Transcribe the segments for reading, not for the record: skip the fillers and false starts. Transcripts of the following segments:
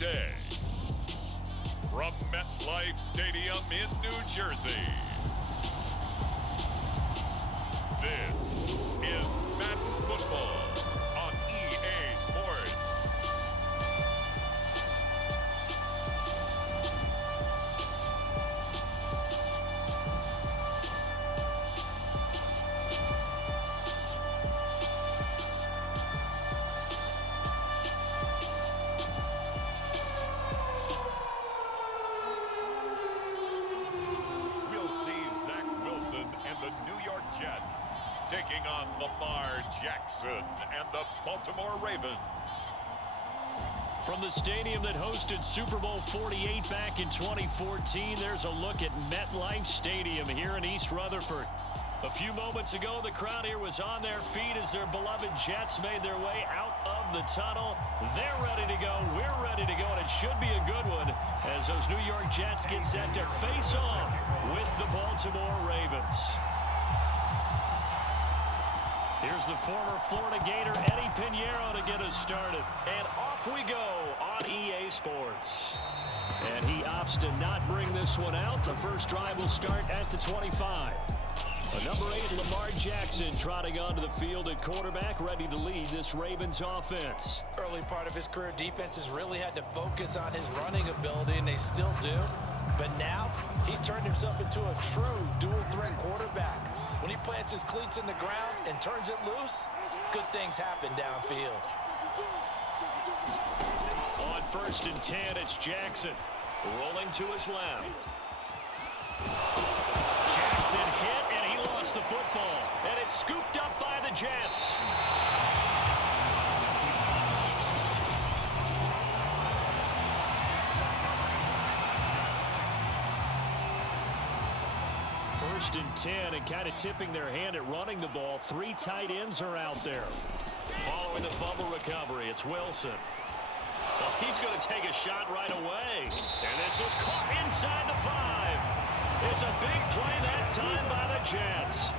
day. From MetLife Stadium in New Jersey, this is Madden Football on EA Sports. And the New York Jets taking on Lamar Jackson and the Baltimore Ravens. From the stadium that hosted Super Bowl 48 back in 2014, there's a look at MetLife Stadium here in East Rutherford. A few moments ago, the crowd here was on their feet as their beloved Jets made their way out of the tunnel. They're ready to go. We're ready to go, and it should be a good one as those New York Jets get set to face off with the Baltimore Ravens. Here's the former Florida Gator, Eddie Pinheiro, to get us started. And off we go on EA Sports. And he opts to not bring this one out. The first drive will start at the 25. Number 8, Lamar Jackson, trotting onto the field at quarterback, ready to lead this Ravens offense. Early part of his career, defenses really had to focus on his running ability, and they still do. But now, he's turned himself into a true dual-threat quarterback. When he plants his cleats in the ground and turns it loose, good things happen downfield. On 1st and 10, it's Jackson, rolling to his left. Jackson hit, and he lost the football. And it's scooped up by the Jets. First and 10, and kind of tipping their hand at running the ball. 3 tight ends are out there. Following the fumble recovery, it's Wilson. Well, he's going to take a shot right away. And this is caught inside the 5. It's a big play that time by the Jets.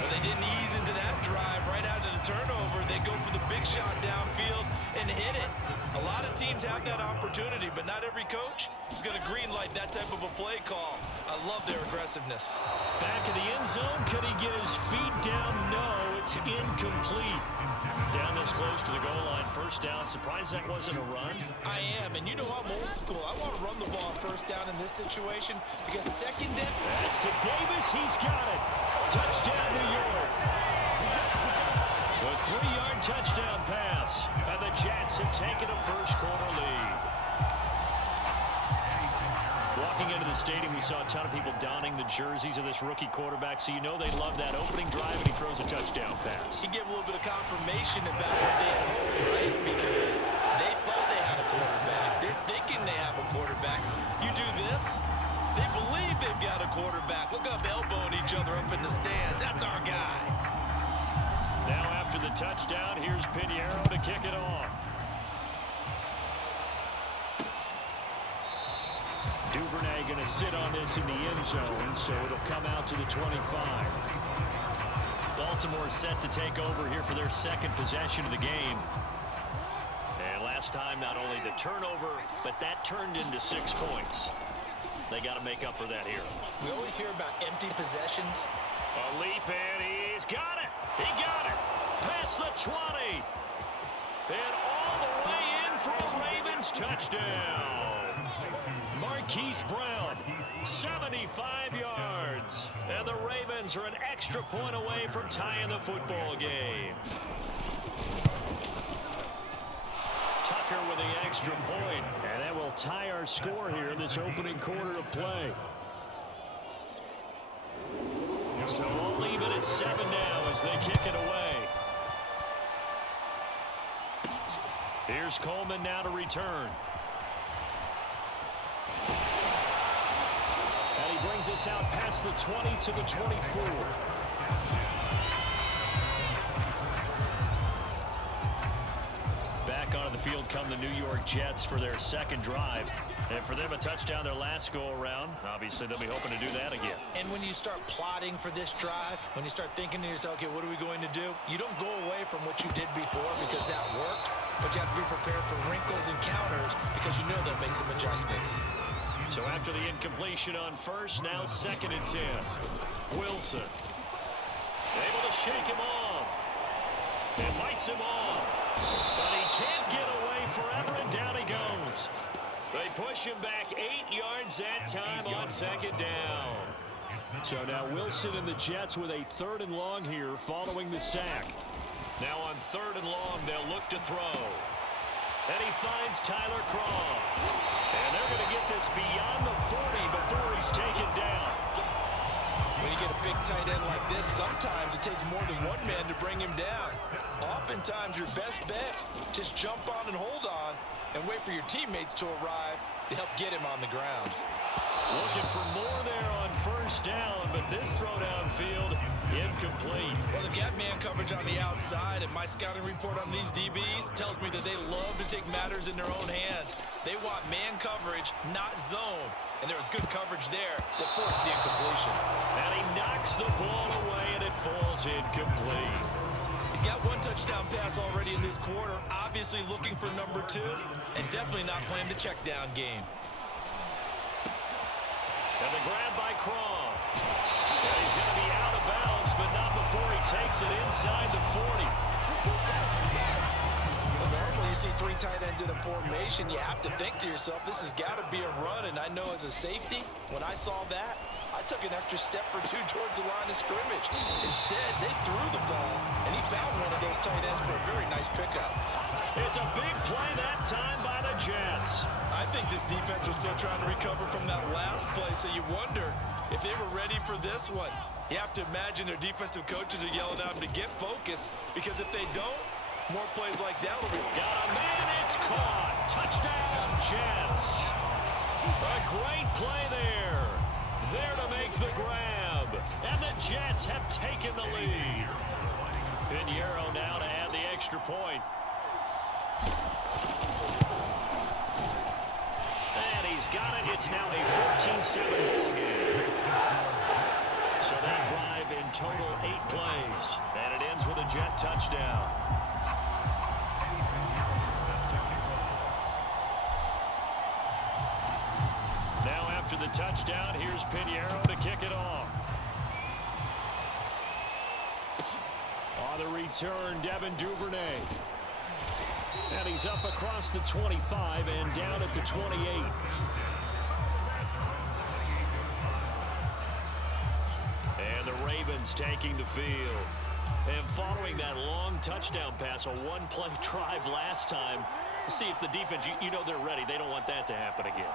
But they didn't ease into that drive right out of the turnover. They go for the big shot downfield and hit it. A lot of teams have that opportunity, but not every coach is going to greenlight that type of a play call. I love their aggressiveness. Back in the end zone, could he get his feet down? No, it's incomplete. Down this close to the goal line, first down. Surprised that wasn't a run? I am, and you know I'm old school. I want to run the ball on first down in this situation because second down. That's to Davis. He's got it. Touchdown, New York. A 3-yard touchdown pass, and the Jets have taken a first-quarter lead. Walking into the stadium, we saw a ton of people donning the jerseys of this rookie quarterback, so you know they love that opening drive, and he throws a touchdown pass. He gave a little bit of confirmation about what they had hoped, right? Because they thought they had a quarterback. They're thinking they have a quarterback. You do this, they believe they've got a quarterback. Look up, elbowing each other up in the stands. That's our guy. Now after the touchdown, here's Pinheiro to kick it off. Duvernay going to sit on this in the end zone, so it'll come out to the 25. Baltimore set to take over here for their second possession of the game. And last time, not only the turnover, but that turned into 6 points. They got to make up for that here. We always hear about empty possessions. A leap, and he's got it. He got it. Past the 20. And all the way in for a Ravens touchdown. Marquise Brown, 75 yards. And the Ravens are an extra point away from tying the football game. Tucker with the extra point. And that will tie our score here in this opening quarter of play. So we'll leave it at 7 now as they kick it away. Here's Coleman now to return. And he brings us out past the 20 to the 24. Back onto the field come the New York Jets for their second drive. And for them, a touchdown their last go-around. Obviously, they'll be hoping to do that again. And when you start plotting for this drive, when you start thinking to yourself, okay, what are we going to do? You don't go away from what you did before because that worked, but you have to be prepared for wrinkles and counters because you know they'll make some adjustments. So after the incompletion on first, now 2nd and 10. Wilson able to shake him off. He fights him off. But he can't get away forever, and down he goes. They push him back 8 yards that time on 2nd down. So now Wilson and the Jets with a 3rd and long here following the sack. Now on 3rd and long, they'll look to throw. And he finds Tyler Croft. And they're going to get this beyond the 40 before he's taken down. When you get a big tight end like this, sometimes it takes more than one man to bring him down. Oftentimes, your best bet, just jump on and hold on and wait for your teammates to arrive to help get him on the ground. Looking for more there on 1st down, but this throw downfield incomplete. Well, they've got man coverage on the outside, and my scouting report on these DBs tells me that they love to take matters in their own hands. They want man coverage, not zone. And there was good coverage there that forced the incompletion. And he knocks the ball away, and it falls incomplete. He's got 1 touchdown pass already in this quarter, obviously looking for number 2, and definitely not playing the check down game. And the grab by Croft. And he's going to be out of bounds, but not before he takes it inside the 40. Well, normally you see 3 tight ends in a formation, you have to think to yourself, this has got to be a run. And I know as a safety, when I saw that, I took an extra step or 2 towards the line of scrimmage. Instead, they threw the ball, and he found one of those tight ends for a very nice pickup. It's a big play that time by the Jets. I think this defense was still trying to recover from that last play, so you wonder if they were ready for this one. You have to imagine their defensive coaches are yelling at them to get focused, because if they don't, more plays like that will be. Got a man, it's caught. Touchdown, Jets. A great play there. There to make the grab. And the Jets have taken the lead. Pinheiro now to add the extra point. And he's got it. It's now a 14-7 ball game. So that drive in total 8 plays. And it ends with a Jet touchdown. Now after the touchdown, here's Pinheiro to kick it off. On the return, Devin Duvernay. And he's up across the 25 and down at the 28. And the Ravens taking the field. And following that long touchdown pass, a 1-play drive last time, see if the defense, you know they're ready. They don't want that to happen again.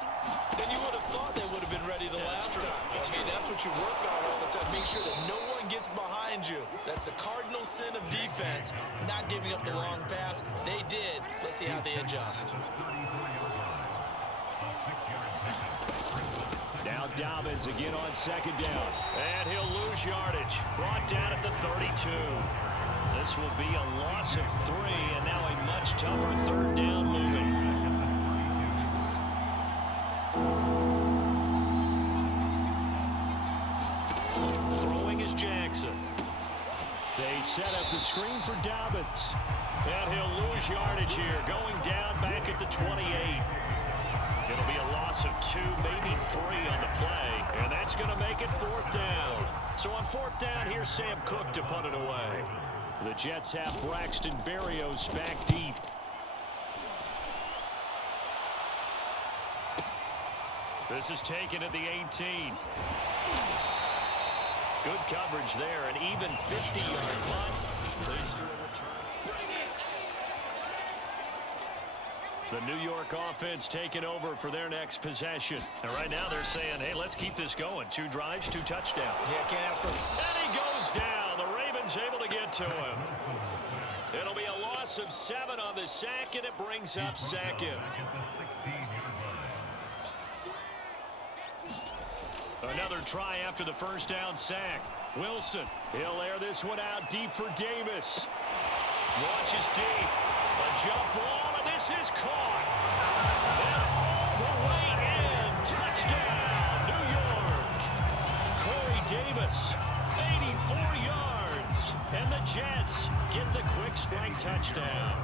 And you would have thought they would have been ready the last time. That's what you work on all the time. Make sure that no one gets behind you. That's the cardinal sin of defense, not giving up the long pass. They did. Let's see how they adjust. Now Dobbins again on 2nd down. And he'll lose yardage. Brought down at the 32. This will be a loss of 3, and now a much tougher 3rd down looming. Throwing is Jackson. They set up the screen for Dobbins. And he'll lose yardage here, going down back at the 28. It'll be a loss of 2, maybe 3 on the play, and that's going to make it 4th down. So on 4th down, here's Sam Cook to punt it away. The Jets have Braxton Berrios back deep. This is taken at the 18. Good coverage there, an even 50-yard punt leads to a return. The New York offense taking over for their next possession. And right now they're saying, hey, let's keep this going. 2 drives, 2 touchdowns. Yeah, can't ask for. And he goes down. The Ravens able to get to him. It'll be a loss of 7 on the sack, and it brings up 2nd. Another try after the 1st down sack. Wilson, he'll air this one out deep for Davis. Launches deep. A jump ball, and this is caught. And all the way in. Touchdown, New York. Corey Davis, 84 yards. And the Jets get the quick strike touchdown.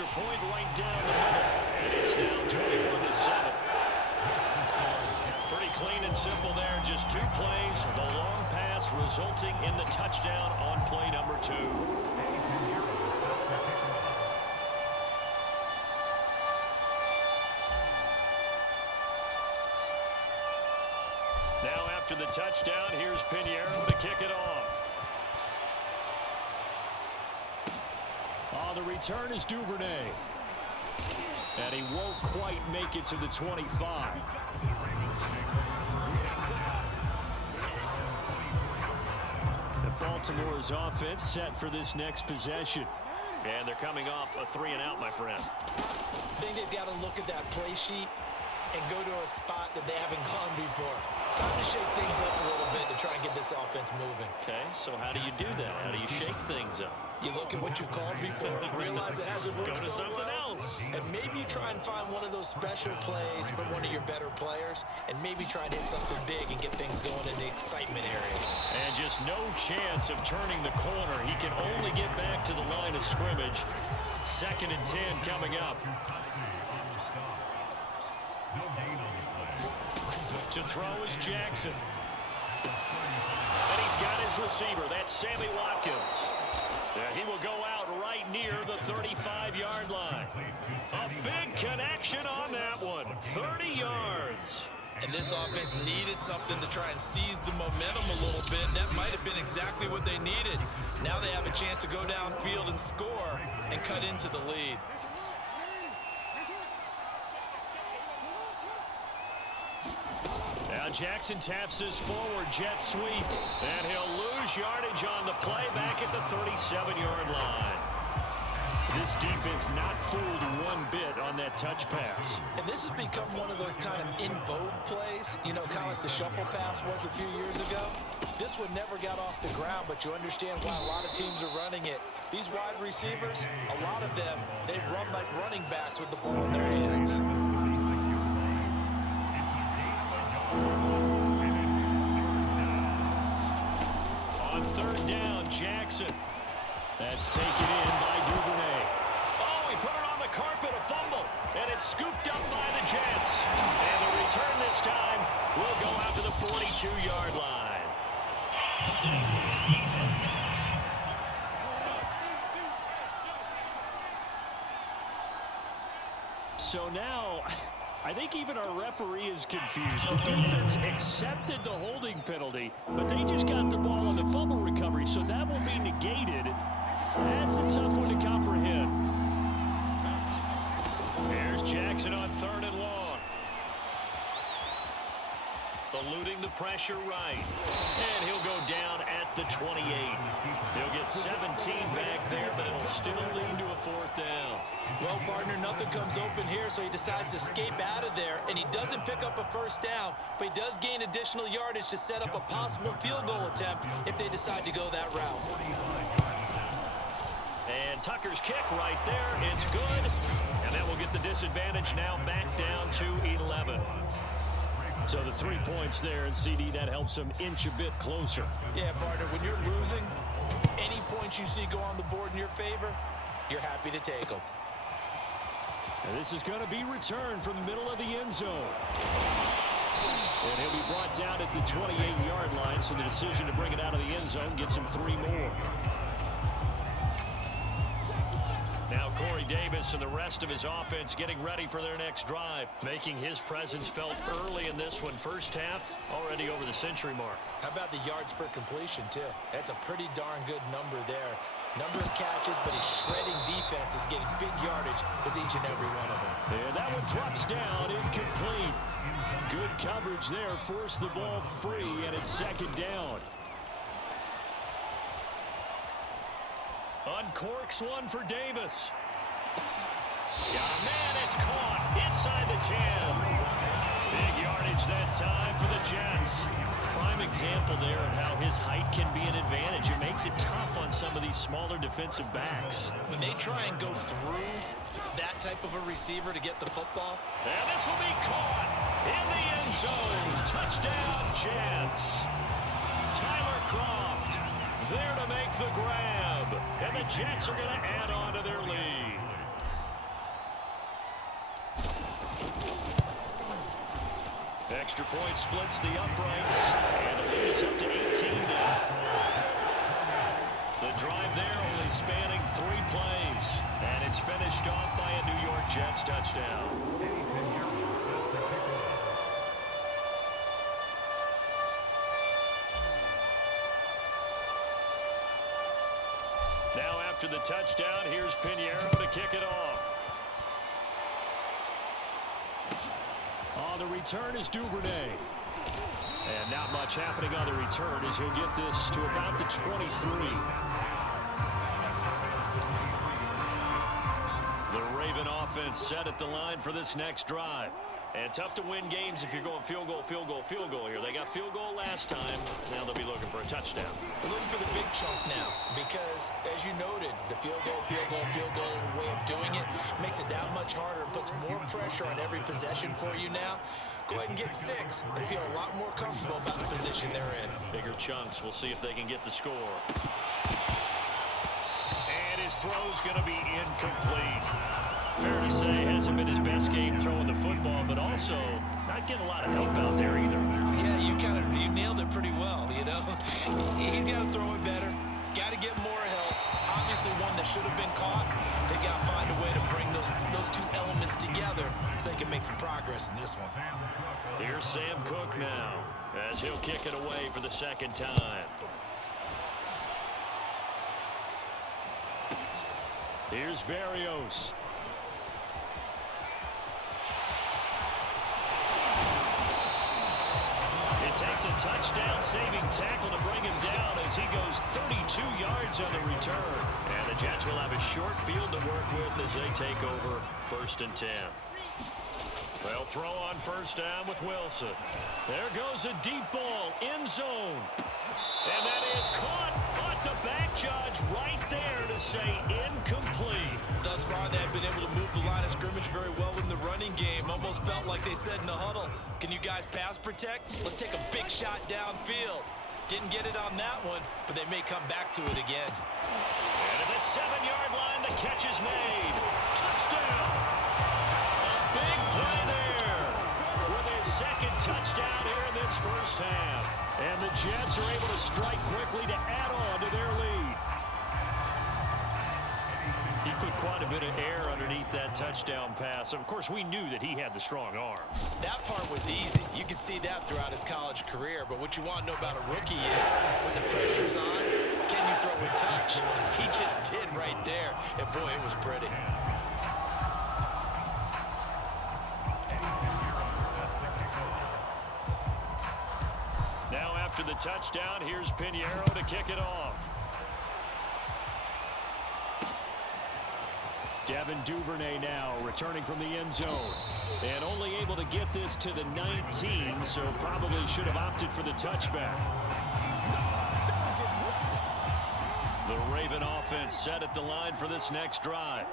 extra point right down the middle. And it's now 21-7. Pretty clean and simple there. Just 2 plays. The long pass resulting in the touchdown on play number 2. Now after the touchdown, here's Pinheiro to kick it off. The return is Duvernay. And he won't quite make it to the 25. Baltimore's offense set for this next possession. And they're coming off a 3-and-out, my friend. I think they've got to look at that play sheet and go to a spot that they haven't gone before. Time to shake things up a little bit to try and get this offense moving. Okay, so how do you do that? How do you shake things up? You look at what you've called before, realize it hasn't worked Go to so something well, else. and maybe try and find one of those special plays from one of your better players, and maybe try and hit something big and get things going in the excitement area. And just no chance of turning the corner. He can only get back to the line of scrimmage. 2nd and 10 coming up. To throw is Jackson. And he's got his receiver. That's Sammy Watkins. And he will go out right near the 35-yard line. A big connection on that one. 30 yards. And this offense needed something to try and seize the momentum a little bit. That might have been exactly what they needed. Now they have a chance to go downfield and score and cut into the lead. Now Jackson taps this forward jet sweep. And he'll lose yardage on the play back at the 37-yard line. This defense not fooled one bit on that touch pass. And this has become one of those kind of in vogue plays, you know, kind of like the shuffle pass was a few years ago. This one never got off the ground, but you understand why a lot of teams are running it. These wide receivers, a lot of them, they run like running backs with the ball in their hands. On 3rd down, Jackson. That's taken in by Duvernay. Oh, he put it on the carpet, a fumble. And it's scooped up by the Jets. And the return this time will go out to the 42-yard line. So now, I think even our referee is confused. The defense accepted the holding penalty, but they just got the ball on the fumble recovery, so that will be negated. That's a tough one to comprehend. Here's Jackson on 3rd and long. Eluding the pressure right. And he'll go down at the 28. He'll get 17 back there, but it'll still lead to a 4th down. Well, partner, nothing comes open here, so he decides to escape out of there, and he doesn't pick up a 1st down, but he does gain additional yardage to set up a possible field goal attempt if they decide to go that route. And Tucker's kick right there. It's good. And that will get the disadvantage now back down to 11. So the 3 points there, and CD, that helps them inch a bit closer. Yeah, partner, when you're losing, any points you see go on the board in your favor, you're happy to take them. And this is going to be returned from the middle of the end zone. And he'll be brought down at the 28-yard line, so the decision to bring it out of the end zone gets him 3 more. Now Corey Davis and the rest of his offense getting ready for their next drive, making his presence felt early in this one. First half already over the century mark. How about the yards per completion, too? That's a pretty darn good number there. Number of catches, but his shredding defense is getting big yardage with each and every one of them. And that one drops down, incomplete. Good coverage there, forced the ball free, and it's 2nd down. Uncorks one for Davis. Yeah, man, it's caught inside the 10. Big yardage that time for the Jets. Prime example there of how his height can be an advantage. It makes it tough on some of these smaller defensive backs. When they try and go through that type of a receiver to get the football. And this will be caught in the end zone. Touchdown, Jets. Tyler Kroft there to make the grab. And the Jets are going to add on to their lead. Extra point splits the uprights, and the lead is up to 18 now. The drive there only spanning 3 plays, and it's finished off by a New York Jets touchdown. Now after the touchdown, here's Pinheiro to kick it off. On the return is Duvernay. And not much happening on the return as he'll get this to about the 23. The Raven offense set at the line for this next drive. And tough to win games if you're going field goal, field goal, field goal here. They got field goal last time. Now they'll be looking for a touchdown. They're looking for the big chunk now because, as you noted, the field goal way of doing it makes it that much harder and puts more pressure on every possession for you now. Go ahead and get 6 and feel a lot more comfortable about the position they're in. Bigger chunks. We'll see if they can get the score. And his throw's going to be incomplete. Fair to say, hasn't been his best game throwing the football, but also not getting a lot of help out there either. Yeah, you nailed it pretty well, you know. He's got to throw it better. Got to get more help. Obviously one that should have been caught. They got to find a way to bring those 2 elements together so they can make some progress in this one. Here's Sam Cook now as he'll kick it away for the second time. Here's Barrios. It takes a touchdown-saving tackle to bring him down as he goes 32 yards on the return. And the Jets will have a short field to work with as they take over 1st and 10. They'll throw on first down with Wilson. There goes a deep ball, end zone. And that is caught, but the back judge right there to say incomplete. Thus far, they have been able to move the line of scrimmage very well in the running game. Almost felt like they said in the huddle, can you guys pass protect? Let's take a big shot downfield. Didn't get it on that one, but they may come back to it again. And at the 7-yard line, the catch is made. Touchdown. A big play there with his 2nd touchdown here in this first half. And the Jets are able to strike quickly to add on to their lead. He put quite a bit of air underneath that touchdown pass. Of course, we knew that he had the strong arm. That part was easy. You could see that throughout his college career. But what you want to know about a rookie is when the pressure's on, can you throw with touch? He just did right there. And boy, it was pretty. Now after the touchdown, here's Pinheiro to kick it off. Devin Duvernay now returning from the end zone. And only able to get this to the 19, so probably should have opted for the touchback. The Raven offense set at the line for this next drive.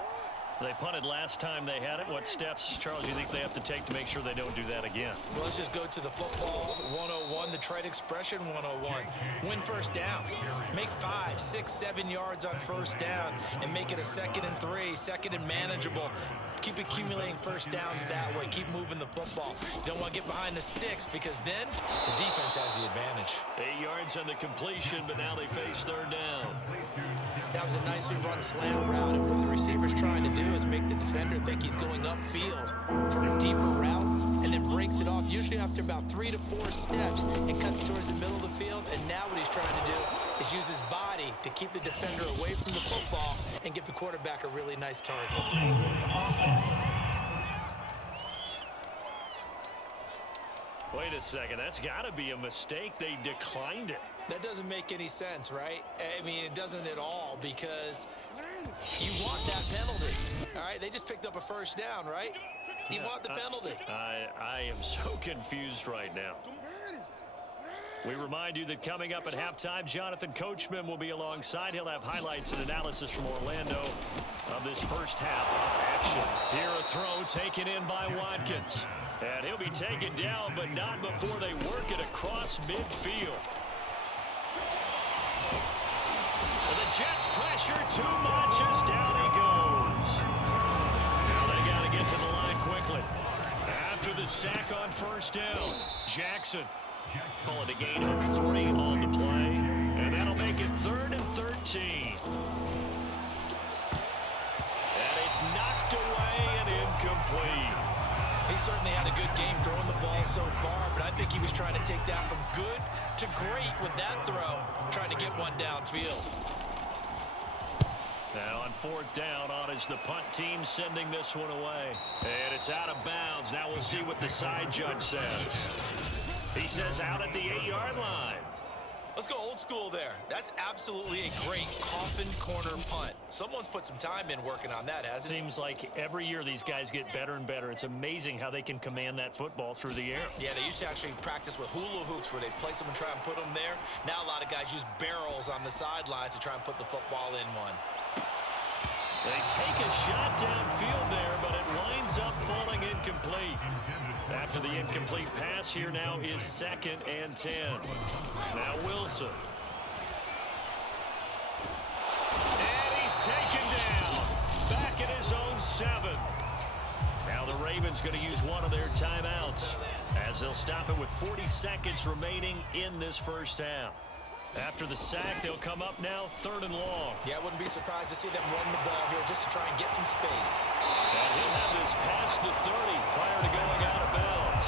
They punted last time they had it. What steps, Charles, do you think they have to take to make sure they don't do that again? Well, let's just go to the football 101, the trade expression 101. Win first down. Make 5, 6, 7 yards on first down and make it a 2nd and 3, 2nd and manageable. Keep accumulating first downs that way. Keep moving the football. You don't want to get behind the sticks because then the defense has the advantage. 8 yards on the completion, but now they face 3rd down. That was a nicely run slant route, and what the receiver's trying to do is make the defender think he's going upfield for a deeper route, and then breaks it off, usually after about 3 to 4 steps, and cuts towards the middle of the field. And now what he's trying to do is use his body to keep the defender away from the football and give the quarterback a really nice target. Wait a second, that's got to be a mistake. They declined it. That doesn't make any sense, right? I mean, it doesn't at all, because you want that penalty, all right? They just picked up a first down, right? You want the penalty. I am so confused right now. We remind you that coming up at halftime, Jonathan Coachman will be alongside. He'll have highlights and analysis from Orlando of this first half of action. Here a throw taken in by Watkins. And he'll be taken down, but not before they work it across midfield. And the Jets pressure too much as down he goes. Now they got to get to the line quickly. After with a sack on first down. Jackson calling a gain of 3 on the play. And that'll make it 3rd and 13. And it's knocked away and incomplete. He certainly had a good game throwing the ball so far, but I think he was trying to take that from good to great with that throw, trying to get one downfield. Now on 4th down, on is the punt team sending this one away. And it's out of bounds. Now we'll see what the side judge says. He says out at the 8-yard line. Let's go old school there. That's absolutely a great coffin corner punt. Someone's put some time in working on that, hasn't it? Seems like every year these guys get better and better. It's amazing how they can command that football through the air. Yeah, they used to actually practice with hula hoops where they place them and try and put them there. Now a lot of guys use barrels on the sidelines to try and put the football in one. They take a shot downfield there, but it winds up falling incomplete. After the incomplete pass, here now is 2nd and 10. Now Wilson. And he's taken down. Back at his own 7. Now the Ravens going to use one of their timeouts as they'll stop it with 40 seconds remaining in this first half. After the sack, they'll come up now 3rd and long. Yeah, I wouldn't be surprised to see them run the ball here just to try and get some space. And he'll have this past the 30 prior to going out of bounds.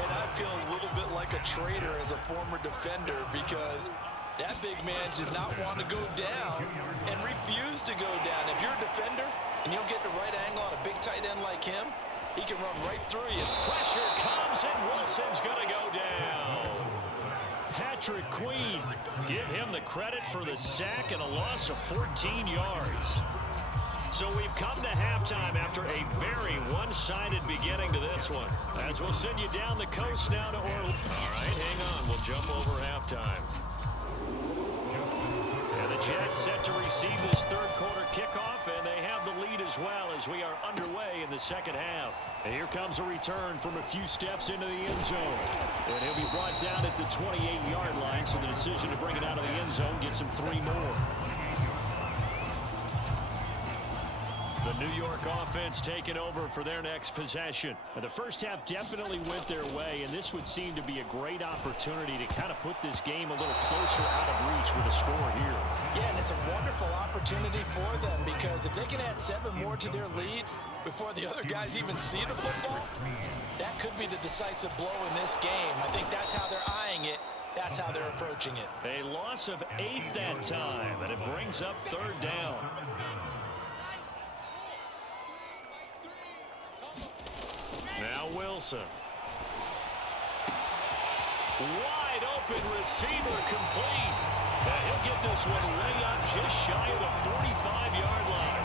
And I feel a little bit like a traitor as a former defender because that big man did not want to go down and refused to go down. If you're a defender and you don't get the right angle on a big tight end like him, he can run right through you. Pressure comes, and Wilson's going to go down. Patrick Queen, give him the credit for the sack and a loss of 14 yards. So we've come to halftime after a very one-sided beginning to this one. As we'll send you down the coast now to Orlando. All right, hang on. We'll jump over halftime. And the Jets set to receive this 3rd quarter kickoff, and they have the lead as well as we are underway in the 2nd half. And here comes a return from a few steps into the end zone. And he'll be brought down at the 28-yard line, so the decision to bring it out of the end zone gets him 3 more. The New York offense taking over for their next possession. And the first half definitely went their way, and this would seem to be a great opportunity to kind of put this game a little closer out of reach with a score here. Yeah, and it's a wonderful opportunity for them because if they can add 7 more to their lead before the other guys even see the football, that could be the decisive blow in this game. I think that's how they're eyeing it. That's how they're approaching it. A loss of 8 that time, and it brings up 3rd down. Now Wilson. Wide open receiver complete. And he'll get this one way up just shy of the 45-yard line.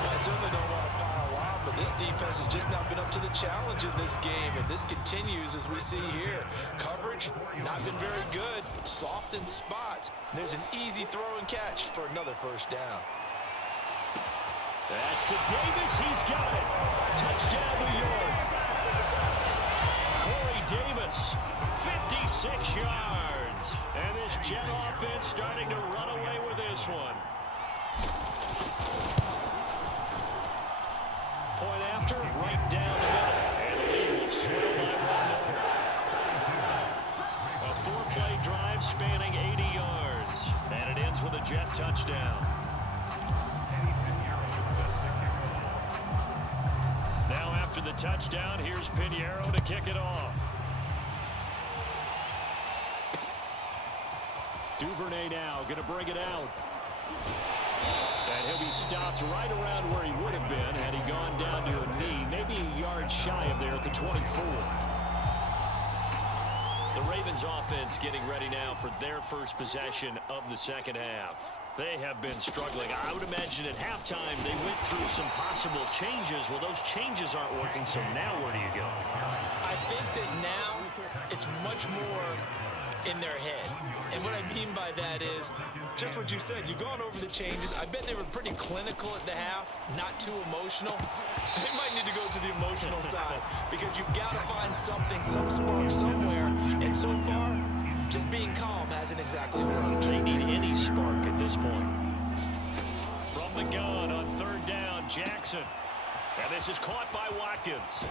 I certainly don't want to pile on, but this defense has just not been up to the challenge in this game, and this continues as we see here. Coverage, not been very good. Soft in spots. There's an easy throw and catch for another 1st down. That's to Davis. He's got it. Touchdown, New York. Corey Davis, 56 yards. And this Jet offense starting to run away with this one. Point after, right down the middle. And the lead will swell by 1 more. A 4-play drive spanning 80 yards. And it ends with a Jet touchdown. After the touchdown, here's Pinheiro to kick it off. Duvernay now going to bring it out. And he'll be stopped right around where he would have been had he gone down to a knee, maybe a yard shy of there at the 24. The Ravens offense getting ready now for their first possession of the 2nd half. They have been struggling. I would imagine at halftime they went through some possible changes. Well, those changes aren't working, so now where do you go? I think that now it's much more in their head. And what I mean by that is just what you said. You've gone over the changes. I bet they were pretty clinical at the half, not too emotional. They might need to go to the emotional side because you've got to find something, some spark somewhere. And so far, just being calm hasn't exactly worked. They need any spark at this point. From the gun on 3rd down, Jackson. And this is caught by Watkins.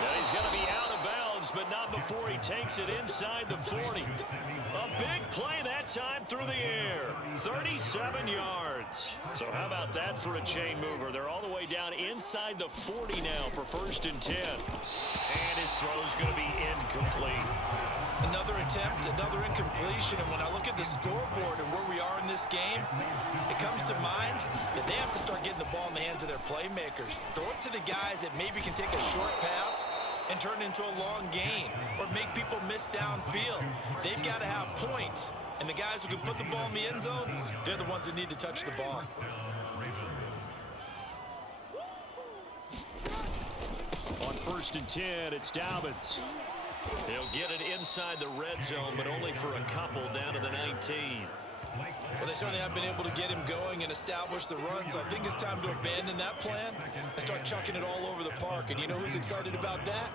And he's going to be out of bounds, but not before he takes it inside the 40. A big play that time through the air. 37 yards. So how about that for a chain mover? They're all the way down inside the 40 now for 1st and 10. And his throw's going to be incomplete. Another attempt, another incompletion, and when I look at the scoreboard and where we are in this game, it comes to mind that they have to start getting the ball in the hands of their playmakers. Throw it to the guys that maybe can take a short pass and turn it into a long gain or make people miss downfield. They've got to have points, and the guys who can put the ball in the end zone, they're the ones that need to touch the ball. On 1st and 10, it's Dobbins. He'll get it inside the red zone, but only for a couple down to the 19. Well, they certainly haven't been able to get him going and establish the run, so I think it's time to abandon that plan and start chucking it all over the park. And you know who's excited about that?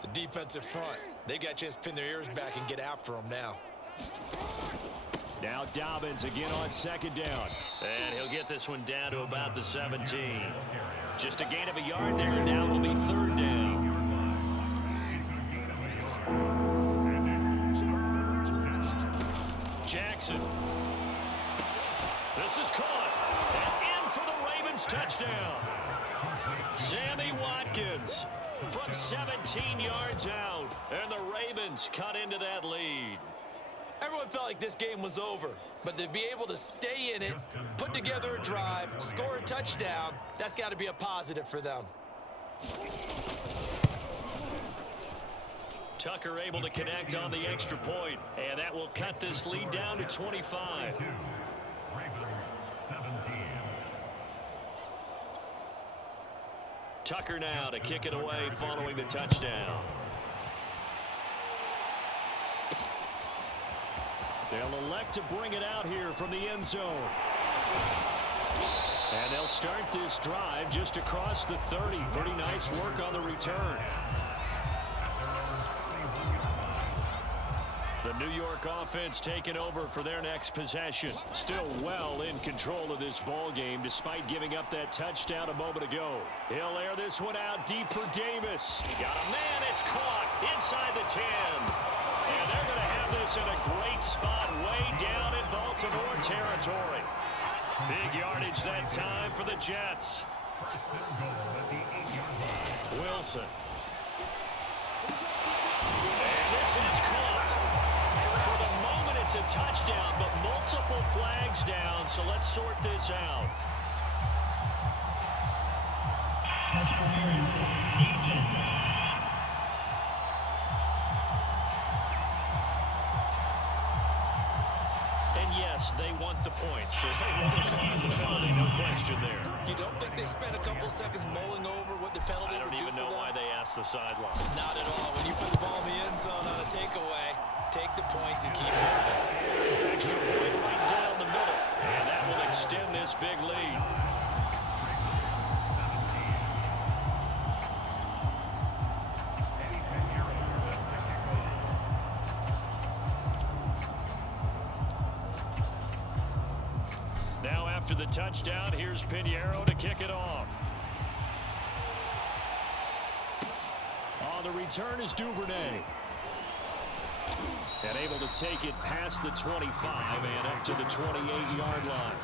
The defensive front. They got a chance to pin their ears back and get after him now. Now Dobbins again on 2nd down. And he'll get this one down to about the 17. Just a gain of a yard there, and now it'll be 3rd down. Jackson. This is caught. And in for the Ravens touchdown. Sammy Watkins from 17 yards out. And the Ravens cut into that lead. Everyone felt like this game was over, but to be able to stay in it, put together a drive, score a touchdown, that's got to be a positive for them. Tucker able to connect on the extra point, and that will cut this lead down to 25. Tucker now to kick it away following the touchdown. They'll elect to bring it out here from the end zone. And they'll start this drive just across the 30. Pretty nice work on the return. The New York offense taking over for their next possession. Still well in control of this ball game despite giving up that touchdown a moment ago. He'll air this one out deep for Davis. Got a man, it's caught inside the 10. And they're going to have this in a great spot way down in Baltimore territory. Big yardage that time for the Jets. Wilson. And this is caught. For the moment, it's a touchdown, but multiple flags down, so let's sort this out. Defense. And yes, they want the points, so they want to cause the penalty, no question there. You don't think they spent a couple seconds mulling over what the penalty would do for them? I don't even know why they asked the sideline. Not at all. When you put the ball in the end zone on a takeaway, take the points and keep moving. Extra point right down the middle, and that will extend this big lead. Now after the touchdown, here's Pinheiro to kick it off. On the return is Duvernay. And able to take it past the 25 and up to the 28-yard line.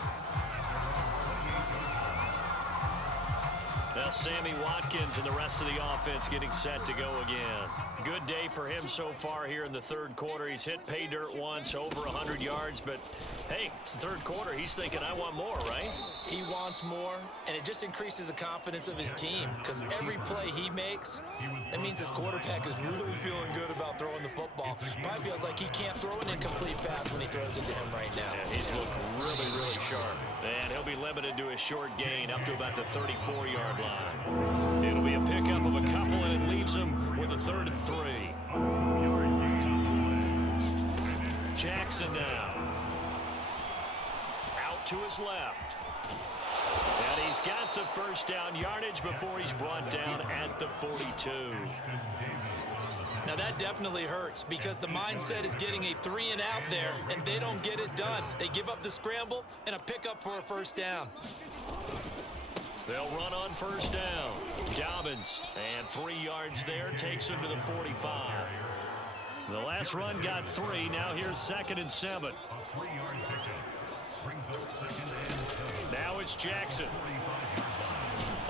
Now Sammy Watkins and the rest of the offense getting set to go again. Good day for him so far here in the 3rd quarter. He's hit pay dirt once, over 100 yards, but hey, it's the 3rd quarter. He's thinking, I want more, right? He wants more, and it just increases the confidence of his team because every play he makes, that means his quarterback is really feeling good about throwing the football. Probably feels like he can't throw an incomplete pass when he throws into him right now. Yeah, he's looked really, really sharp. And he'll be limited to a short gain up to about the 34-yard line. It'll be a pickup of a couple, and it leaves him with a 3rd and 3. Jackson now. Out to his left. And he's got the first down yardage before he's brought down at the 42. Now that definitely hurts because the mindset is getting a 3 and out there, and they don't get it done. They give up the scramble and a pickup for a first down. They'll run on first down. Dobbins, and 3 yards there, takes him to the 45. The last run got 3. Now here's 2nd and 7. Now it's Jackson.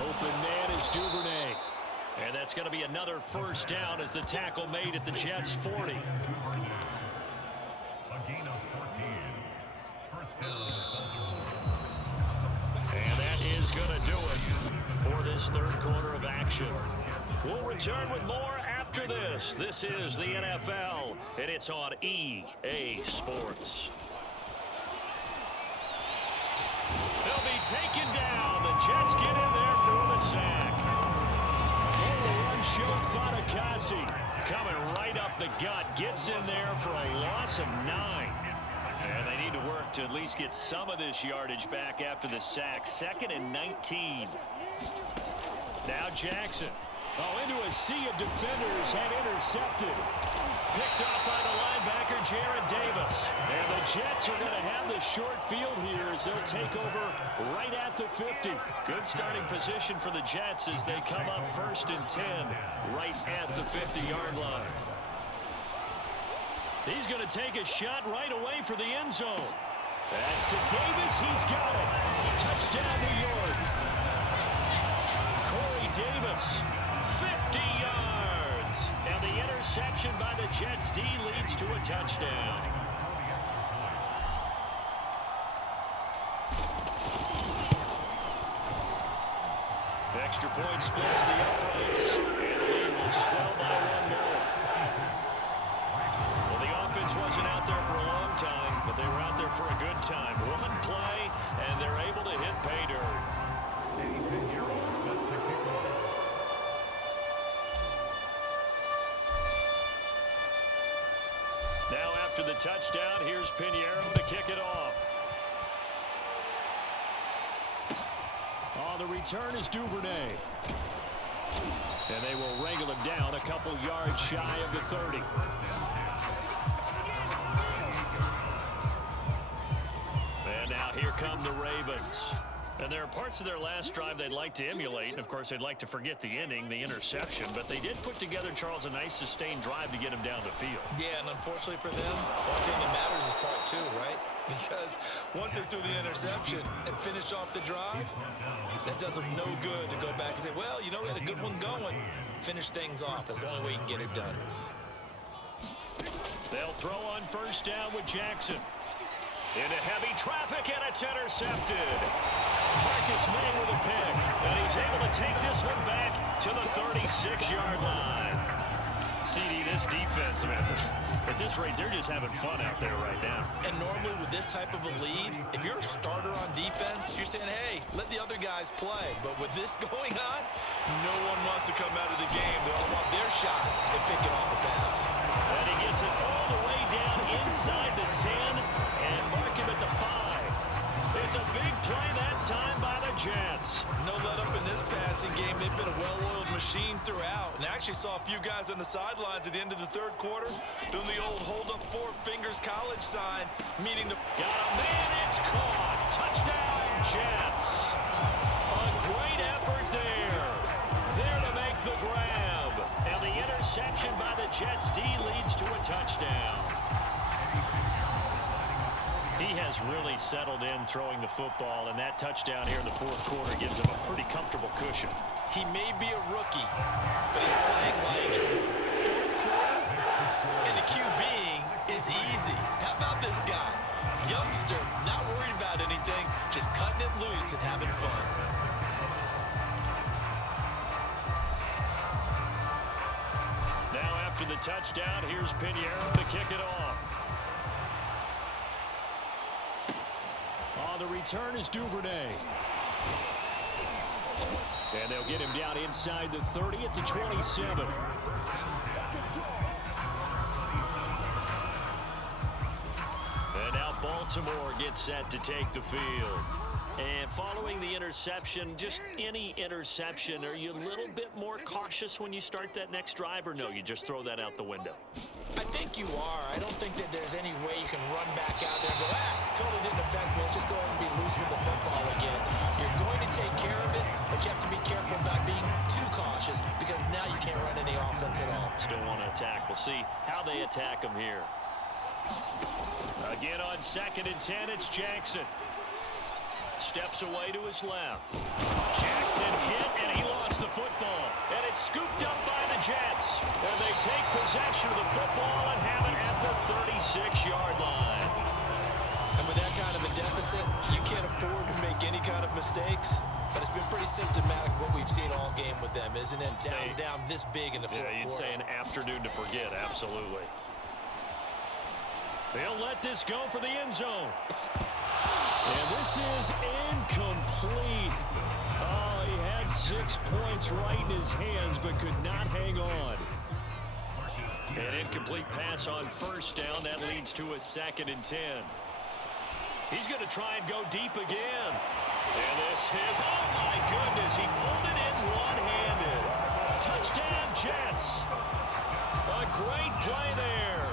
Open man is Duvernay. And that's going to be another first down as the tackle made at the Jets' 40. And that is going to do it for this third quarter of action. We'll return with more after this. This is the NFL, and it's on EA Sports. They'll be taken down. The Jets get in there for the sack. Joe Fadakasi coming right up the gut, gets in there for a loss of 9. And they need to work to at least get some of this yardage back after the sack. 2nd and 19. Now Jackson. Oh, into a sea of defenders and intercepted. Picked off by the linebacker, Jared Davis. And the Jets are going to have the short field here as they'll take over right at the 50. Good starting position for the Jets as they come up 1st and 10 right at the 50-yard line. He's going to take a shot right away for the end zone. That's to Davis. He's got it. Touchdown, New York. Corey Davis, 50 yards. And the interception by the Jets D leads to a touchdown. Extra point splits the uprights, and the lead will swell by 1 more. Well, the offense wasn't out there for a long time, but they were out there for a good time. One play, and they're able to hit pay dirt. Now after the touchdown, here's Pinheiro to kick it off. On the return is Duvernay. And they will wrangle him down a couple yards shy of the 30. And now here come the Ravens. And there are parts of their last drive they'd like to emulate. And, of course, they'd like to forget the inning, the interception. But they did put together, Charles, a nice sustained drive to get him down the field. Yeah, and unfortunately for them, the only thing that matters is part 2, right? Because once they're through the interception and finish off the drive, that does them no good to go back and say, well, you know, we had a good one going. Finish things off. That's the only way you can get it done. They'll throw on first down with Jackson. Into heavy traffic, and it's intercepted. Marcus May with a pick, and he's able to take this one back to the 36-yard line. CD, this defense, man, at this rate, they're just having fun out there right now. And normally with this type of a lead, if you're a starter on defense, you're saying, hey, let the other guys play. But with this going on, no one wants to come out of the game. They all want their shot and pick it off a pass. And he gets it all the way down inside the 10 and mark him at the 5. It's a big play that time by the Jets. No let up in this passing game. They've been a well-oiled machine throughout. And I actually saw a few guys on the sidelines at the end of the third quarter doing the old hold up 4 fingers college sign, meaning the... Got a man, it's caught. Touchdown, Jets. A great effort there. There to make the grab. And the interception by the Jets D leads to a touchdown. He has really settled in throwing the football, and that touchdown here in the fourth quarter gives him a pretty comfortable cushion. He may be a rookie, but he's playing like fourth quarter, and the QBing is easy. How about this guy? Youngster, not worried about anything, just cutting it loose and having fun. Now after the touchdown, here's Pinheiro to kick it off. On the return is Duvernay. And they'll get him down inside the 30 at the 27. And now Baltimore gets set to take the field. And following the interception, just any interception, are you a little bit more cautious when you start that next drive, or no, you just throw that out the window? I think you are. I don't think that there's any way you can run back out there and go, totally didn't affect me. Let's just go ahead and be loose with the football again. You're going to take care of it, but you have to be careful about being too cautious because now you can't run any offense at all. Still want to attack. We'll see how they attack him here. Again on 2nd and 10, it's Jackson. Steps away to his left. Jackson hit, and he lost the football. And it's scooped up by the Jets. And they take possession of the football and have it at the 36-yard line. And with that kind of a deficit, you can't afford to make any kind of mistakes. But it's been pretty symptomatic of what we've seen all game with them, isn't it? Down this big in the fourth quarter. You'd say an afternoon to forget, absolutely. They'll let this go for the end zone. And this is incomplete. Oh, he had 6 points right in his hands, but could not hang on. An incomplete pass on 1st down. That leads to a 2nd and 10. He's going to try and go deep again. And this is, oh my goodness, he pulled it in one-handed. Touchdown, Jets. A great play there.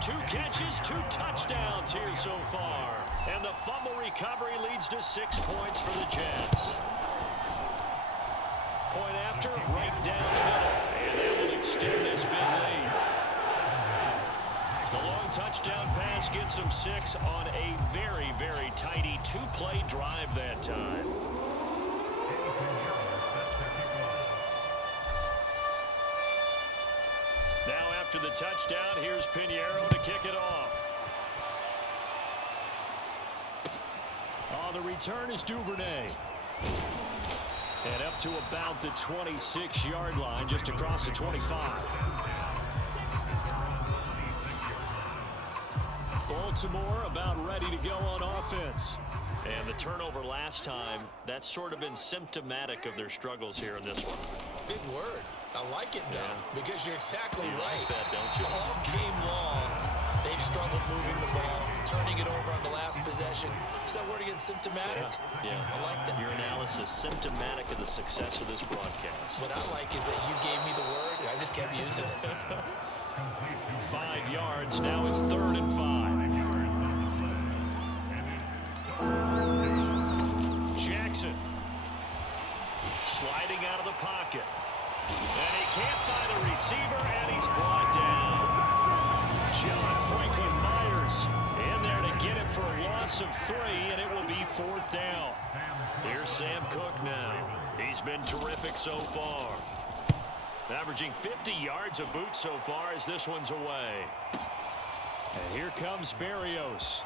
2 catches, 2 touchdowns here so far. And the fumble recovery leads to 6 points for the Jets. Point after, right down the middle. And that will extend this big lead. The long touchdown pass gets him 6 on a very, very tidy 2-play drive that time. Now after the touchdown, here's Pinheiro to kick it off. On the return is Duvernay. And up to about the 26-yard line, just across the 25. Baltimore about ready to go on offense. And the turnover last time, that's sort of been symptomatic of their struggles here in this one. Big word. I like it, though, because you're exactly right. Like that, don't you? All game long, they've struggled moving the ball, turning it over on the last possession. Is that word again, symptomatic? Yeah. I like that. Your analysis, symptomatic of the success of this broadcast. What I like is that you gave me the word, and I just kept using it. 5 yards. Now it's 3rd and 5. Jackson sliding out of the pocket. And he can't find a receiver, and he's brought down. John Franklin Myers in there to get him for a loss of 3, and it will be 4th down. Here's Sam Cook now. He's been terrific so far. Averaging 50 yards a boot so far as this one's away. And here comes Berrios.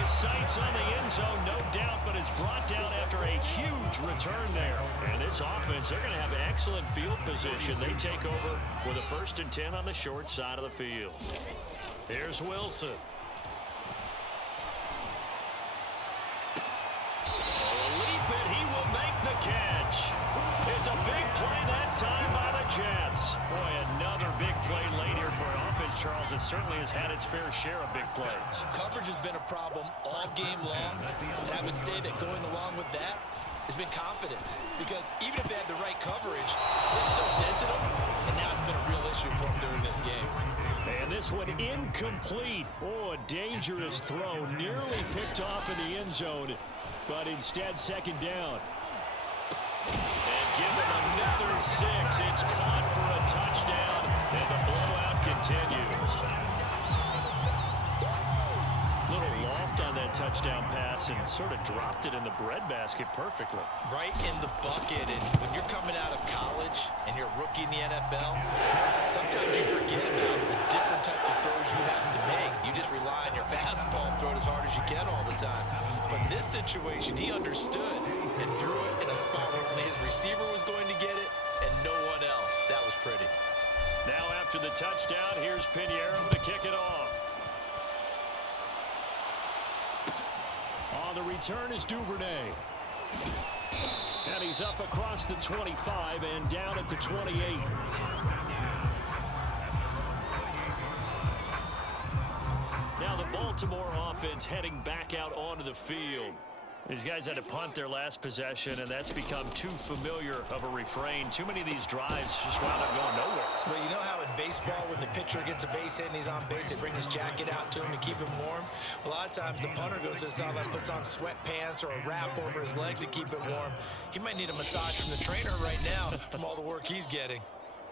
His sights on the end zone, no doubt, but is brought down after a huge return there. And this offense, they're going to have excellent field position. They take over with a 1st and 10 on the short side of the field. Here's Wilson. Leap it, he will make the catch. It's a big play that time by the Jets. Boy, another big play late here for an offense, Charles, that certainly has had its fair share of big plays. Coverage has been a problem all game long, and I would say that going along with that has been confidence. Because even if they had the right coverage, they still dented them, and now it's been a real issue for them during this game. And this one incomplete. Oh, a dangerous throw. Nearly picked off in the end zone, but instead 2nd down. And give him another 6. It's caught for a touchdown, and the blowout continues. Little loft on that touchdown pass and sort of dropped it in the breadbasket perfectly. Right in the bucket, and when you're coming out of college and you're a rookie in the NFL, sometimes you forget about the different types of throws you have to make. You just rely on your fastball and throw it as hard as you can all the time. But in this situation, he understood and threw it in a spot where only his receiver was going to get it and no one else. That was pretty. Now after the touchdown, here's Pinheiro to kick it off. On the return is Duvernay. And he's up across the 25 and down at the 28. Now the Baltimore offense heading back out onto the field. These guys had to punt their last possession, and that's become too familiar of a refrain. Too many of these drives just wound up going nowhere. Well, you know how in baseball, when the pitcher gets a base hit and he's on base, they bring his jacket out to him to keep him warm? A lot of times the punter goes to the sideline, puts on sweatpants or a wrap over his leg to keep it warm. He might need a massage from the trainer right now from all the work he's getting.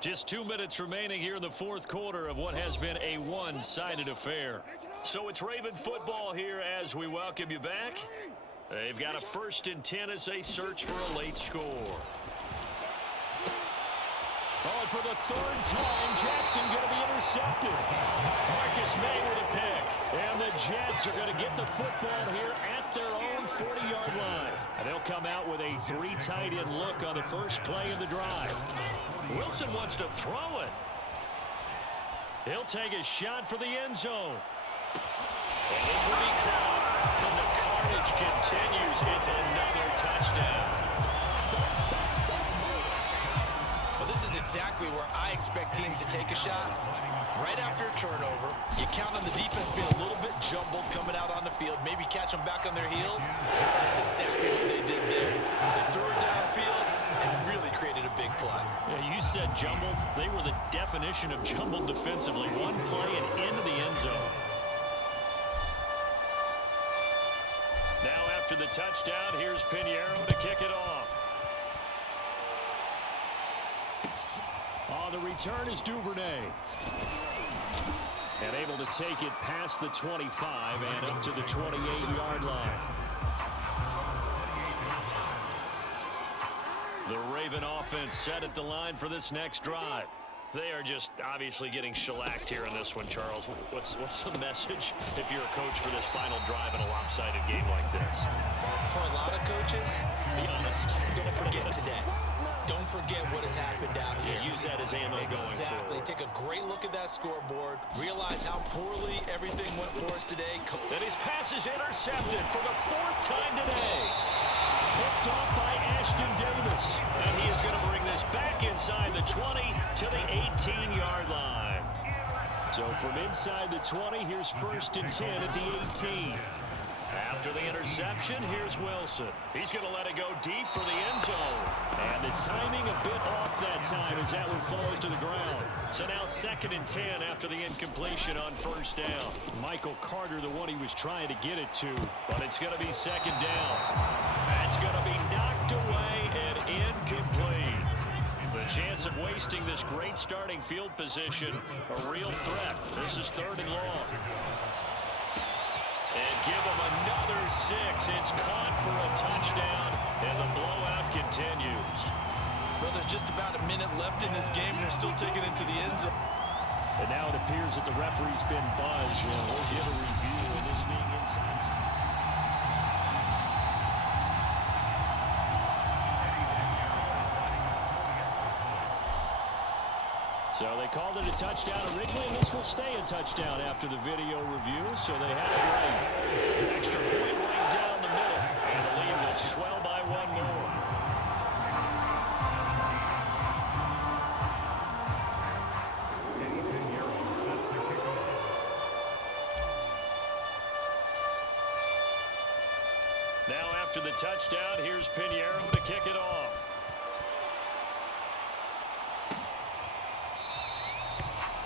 Just 2 minutes remaining here in the fourth quarter of what has been a one-sided affair. So it's Raven football here as we welcome you back. They've got a 1st and 10 as they search for a late score. Oh, for the 3rd time, Jackson going to be intercepted. Marcus May with a pick. And the Jets are going to get the football here at their own 40-yard line. And they'll come out with a 3 tight end look on the first play of the drive. Wilson wants to throw it. He'll take a shot for the end zone. And this will be caught. And the carnage continues. It's another touchdown. Well, this is exactly where I expect teams to take a shot. Right after a turnover, you count on the defense being a little bit jumbled coming out on the field, maybe catch them back on their heels, and that's exactly what they did there. They threw it downfield and really created a big play. Yeah, you said jumbled. They were the definition of jumbled defensively. One play and into the end zone. Now after the touchdown, here's Pinheiro to kick it off. The return is Duvernay. And able to take it past the 25 and up to the 28-yard line. The Raven offense set at the line for this next drive. They are just obviously getting shellacked here in this one, Charles. What's the message if you're a coach for this final drive in a lopsided game like this? For a lot of coaches, be honest. Don't forget today. Don't forget what has happened out here. Yeah, use that as ammo going forward. Exactly. Take a great look at that scoreboard. Realize how poorly everything went for us today. And his pass is intercepted for the 4th time today. Picked off by Ashton Davis. And he is going to bring this back inside the 20 to the 18-yard line. So from inside the 20, here's 1st and 10 at the 18. After the interception, here's Wilson. He's going to let it go deep for the end zone. And the timing a bit off that time as that one falls to the ground. So now 2nd and 10 after the incompletion on 1st down. Michael Carter, the one he was trying to get it to. But it's going to be 2nd down. That's going to be knocked away and incomplete. The chance of wasting this great starting field position, a real threat. This is 3rd and long. And give them another 6. It's caught for a touchdown, and the blowout continues. Well, there's just about a minute left in this game, and they're still taking it to the end zone. And now it appears that the referee's been buzzed, and we'll give a review of this being inside. So they called it a touchdown originally, and this will stay a touchdown after the video review, so they had it right. An extra point right down the middle, and the lead will swell by 1 more. Now after the touchdown, here's Pinheiro to kick it off.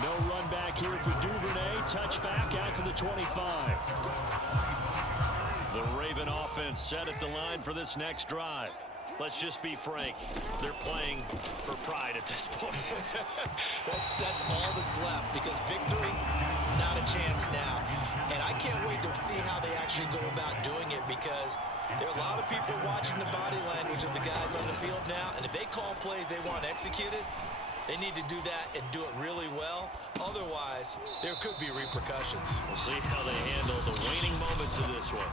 No run back here for Duvernay. Touchback out to the 25. The Raven offense set at the line for this next drive. Let's just be frank. They're playing for pride at this point. That's all that's left, because victory, not a chance now. And I can't wait to see how they actually go about doing it, because there are a lot of people watching the body language of the guys on the field now, and if they call plays they want executed, they need to do that and do it really well. Otherwise, there could be repercussions. We'll see how they handle the waning moments of this one.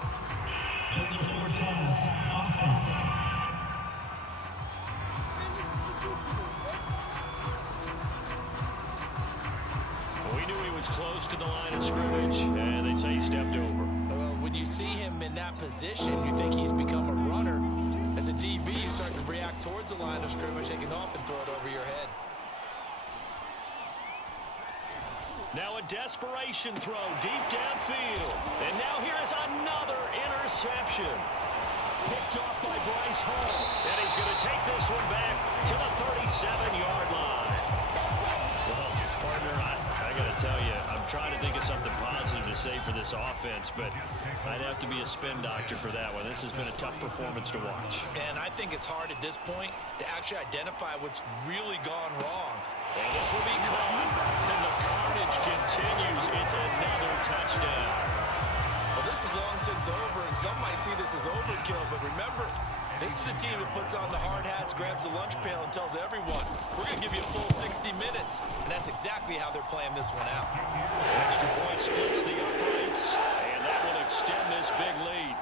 We knew he was close to the line of scrimmage, and they say he stepped over. Well, when you see him in that position, you think he's become a runner. As a DB, you start to react towards the line of scrimmage, they can often throw it over your head. Now a desperation throw deep downfield. And now here is another interception. Picked off by Bryce Hall. And he's going to take this one back to the 37-yard line. Well, partner, I got to tell you, I'm trying to think of something positive to say for this offense, but I'd have to be a spin doctor for that one. This has been a tough performance to watch. And I think it's hard at this point to actually identify what's really gone wrong. And this will be caught. And the carnage continues. It's another touchdown. Well, this is long since over, and some might see this as overkill, but remember, this is a team that puts on the hard hats, grabs the lunch pail, and tells everyone, we're going to give you a full 60 minutes. And that's exactly how they're playing this one out. Extra point splits the uprights, and that will extend this big lead.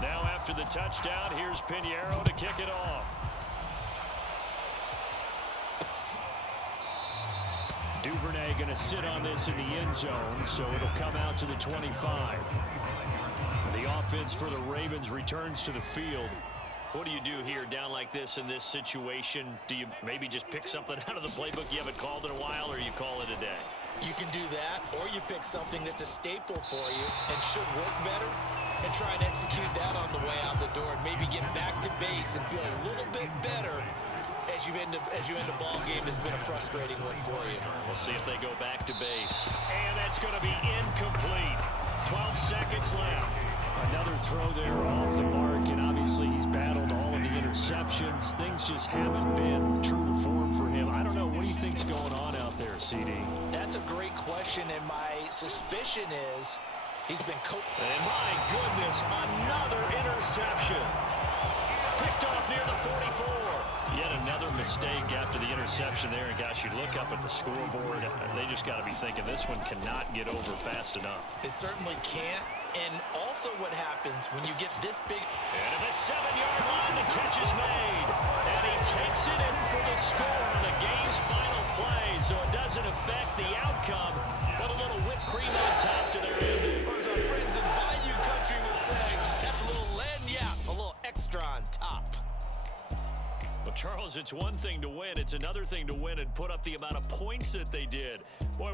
Now after the touchdown, here's Pinheiro to kick it off. Duvernay going to sit on this in the end zone, so it'll come out to the 25. The offense for the Ravens returns to the field. What do you do here down like this in this situation? Do you maybe just pick something out of the playbook you haven't called in a while, or you call it a day? You can do that, or you pick something that's a staple for you and should work better and try and execute that on the way out the door and maybe get back to base and feel a little bit better as you end a ball game that's been a frustrating one for you. We'll see if they go back to base. And that's going to be incomplete. 12 seconds left. Another throw there off the mark, and obviously he's battled all of the interceptions. Things just haven't been true to form for him. I don't know. What do you think's going on out there, CD? That's a great question, and my suspicion is he's been coached. And my goodness, another interception. Picked off near the 44. Yet another mistake after the interception there. And gosh, you look up at the scoreboard, they just got to be thinking this one cannot get over fast enough. It certainly can't. And also what happens when you get this big. And at the 7-yard line, the catch is made. And he takes it in for the score on the game's final play. So it doesn't affect the outcome, but a little whipped cream on top to their ending. Or as our friends in Bayou Country would say, that's a little lagniappe, a little extra on top. Well, Charles, it's one thing to win. It's another thing to win and put up the amount of points that they did. Boy,